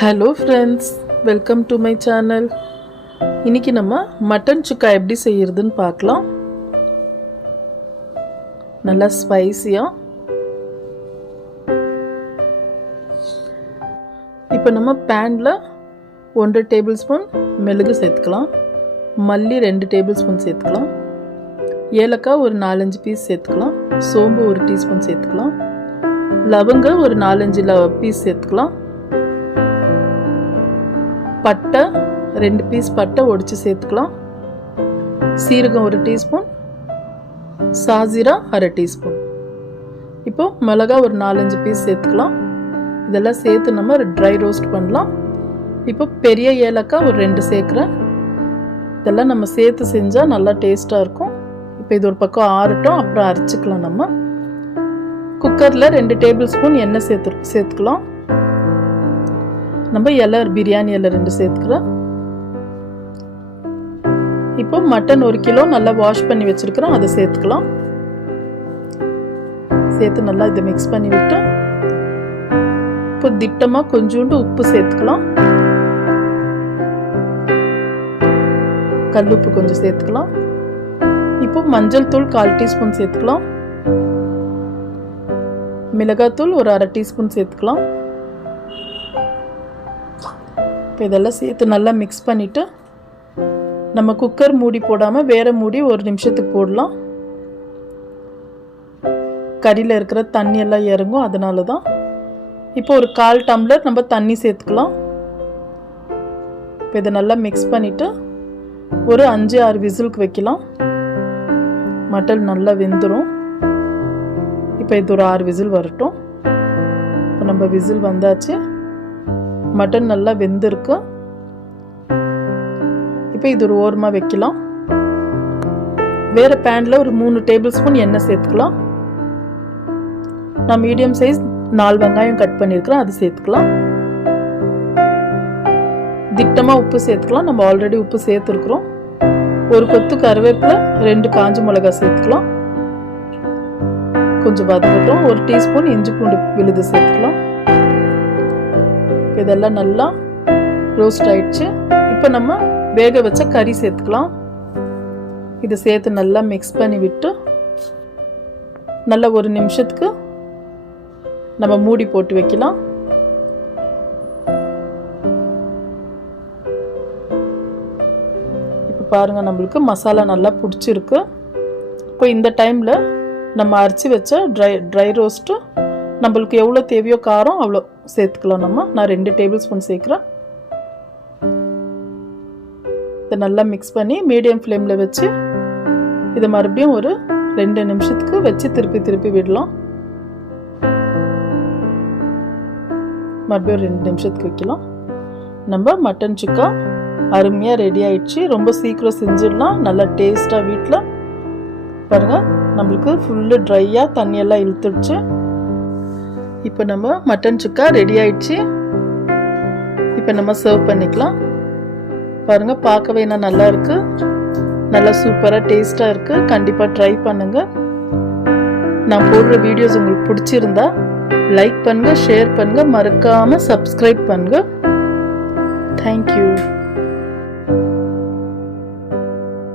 Hello friends, welcome to my channel. இன்றைக்கி நம்ம mutton சுக்கா எப்படி செய்யறதுன்னு பார்க்கலாம். நல்லா ஸ்பைஸியாக. இப்போ நம்ம பேனில் 1.5 டேபிள் ஸ்பூன் மிளகு சேர்த்துக்கலாம், மல்லி 2 டேபிள் ஸ்பூன் சேர்த்துக்கலாம், ஏலக்காய் ஒரு 4-5 பீஸ் சேர்த்துக்கலாம், சோம்பு 1 டீஸ்பூன் சேர்த்துக்கலாம், லவங்க ஒரு 4-5 பீஸ் சேர்த்துக்கலாம், பட்டை 2 பீஸ் பட்டை உடைச்சு சேர்த்துக்கலாம், சீரகம் 1 டீஸ்பூன், சாஜிரா 1/2 டீஸ்பூன். இப்போ மிளகாய் ஒரு 4-5 பீஸ் சேர்த்துக்கலாம். இதெல்லாம் சேர்த்து நம்ம ட்ரை ரோஸ்ட் பண்ணலாம். இப்போ பெரிய ஏலக்காய் ஒரு 2 சேர்க்குறேன். இதெல்லாம் நம்ம சேர்த்து செஞ்சால் நல்லா டேஸ்ட்டாக இருக்கும். இப்போ இது ஒரு பக்கம் ஆறட்டும், அப்புறம் அரைச்சிக்கலாம். நம்ம குக்கரில் 2 டேபிள் ஸ்பூன் எண்ணெய் சேர்த்துக்கலாம். நம்ம பிரியாணி இலை 2 சேர்த்துக்கிறோம். இப்போ மட்டன் 1 கிலோ நல்லா வாஷ் பண்ணி வச்சிருக்கிறோம், அதை சேர்த்துக்கலாம். சேர்த்து நல்லா இதை மிக்ஸ் பண்ணி விட்டு இப்போ திட்டமாக கொஞ்சோண்டு உப்பு சேர்த்துக்கலாம். கல்லுப்பு கொஞ்சம் சேர்த்துக்கலாம். இப்போ மஞ்சள் தூள் 1/4 டீஸ்பூன் சேர்த்துக்கலாம். மிளகாத்தூள் ஒரு 1/2 டீஸ்பூன் சேர்த்துக்கலாம். இப்போ இதெல்லாம் சேர்த்து நல்லா மிக்ஸ் பண்ணிவிட்டு நம்ம குக்கர் மூடி போடாமல் வேறு மூடி 1 நிமிஷத்துக்கு போடலாம். கறியில் இருக்கிற தண்ணி எல்லாம் இறங்கும், அதனால தான். இப்போ ஒரு 1/4 டம்ளர் நம்ம தண்ணி சேர்த்துக்கலாம். இப்போ இதை நல்லா மிக்ஸ் பண்ணிவிட்டு ஒரு 5-6 விசிலுக்கு வைக்கலாம். மட்டன் நல்லா வெந்துடும். இப்போ இது ஒரு 6 விசில் வரட்டும். இப்போ நம்ம விசில் வந்தாச்சு. மட்டன் நல்லா வெந்திருக்கு. இப்போ இது ஒரு ஓரமாக வைக்கலாம். வேறு பேனில் ஒரு 3 டேபிள் ஸ்பூன் எண்ணெய் சேர்த்துக்கலாம். நான் மீடியம் சைஸ் 4 வெங்காயம் கட் பண்ணியிருக்கிறேன், அது சேர்த்துக்கலாம். திட்டமாக உப்பு சேர்த்துக்கலாம். நம்ம ஆல்ரெடி உப்பு சேர்த்துருக்குறோம். ஒரு கொத்து கருவேப்பிலை, 2 காஞ்ச மிளகாய் சேர்த்துக்கலாம். கொஞ்சம் வதக்கட்டும். 1 டீஸ்பூன் இஞ்சி பூண்டு விழுது சேர்த்துக்கலாம். இதெல்லாம் நல்லா ரோஸ்ட் ஆயிடுச்சு. இப்போ நம்ம வேக வச்ச கறி சேர்த்துக்கலாம். இதை சேர்த்து நல்லா மிக்ஸ் பண்ணி விட்டு நல்லா 1 நிமிஷத்துக்கு நம்ம மூடி போட்டு வைக்கலாம். இப்போ பாருங்க, நம்மளுக்கு மசாலா நல்லா பிடிச்சிருக்கு. இப்போ இந்த டைமில் நம்ம அரைச்சி வச்ச ட்ரை ரோஸ்ட்டு நம்மளுக்கு எவ்வளோ தேவையோ காரம் அவ்வளோ சேர்த்துக்கலாம். நான் 2 டேபிள் ஸ்பூன் சேர்க்குறேன். இதை நல்லா மிக்ஸ் பண்ணி மீடியம் ஃப்ளேமில் வச்சு இதை மறுபடியும் ஒரு 2 நிமிஷத்துக்கு வச்சு திருப்பி விடலாம். மறுபடியும் 2 நிமிஷத்துக்கு வைக்கலாம். நம்ம மட்டன் சுக்கா அருமையாக ரெடி ஆயிடுச்சு. ரொம்ப சீக்கிரம் செஞ்சிடலாம். நல்லா டேஸ்ட்டாக வீட்டில் பாருங்கள். நம்மளுக்கு ஃபுல்லு ட்ரையாக தண்ணியெல்லாம் இழுத்துடுச்சு. இப்போ நம்ம மட்டன் சுக்கா ரெடி ஆயிடுச்சு. இப்போ நம்ம சர்வ் பண்ணிக்கலாம். பாருங்க, பார்க்கவே நல்லா இருக்கு. நல்லா சூப்பராக டேஸ்ட்டாக இருக்கு. கண்டிப்பாக ட்ரை பண்ணுங்க. நான் போடுற வீடியோஸ் உங்களுக்கு பிடிச்சிருந்தா லைக் பண்ணுங்க, ஷேர் பண்ணுங்க, மறக்காம சப்ஸ்கிரைப் பண்ணுங்க. தேங்க்யூ.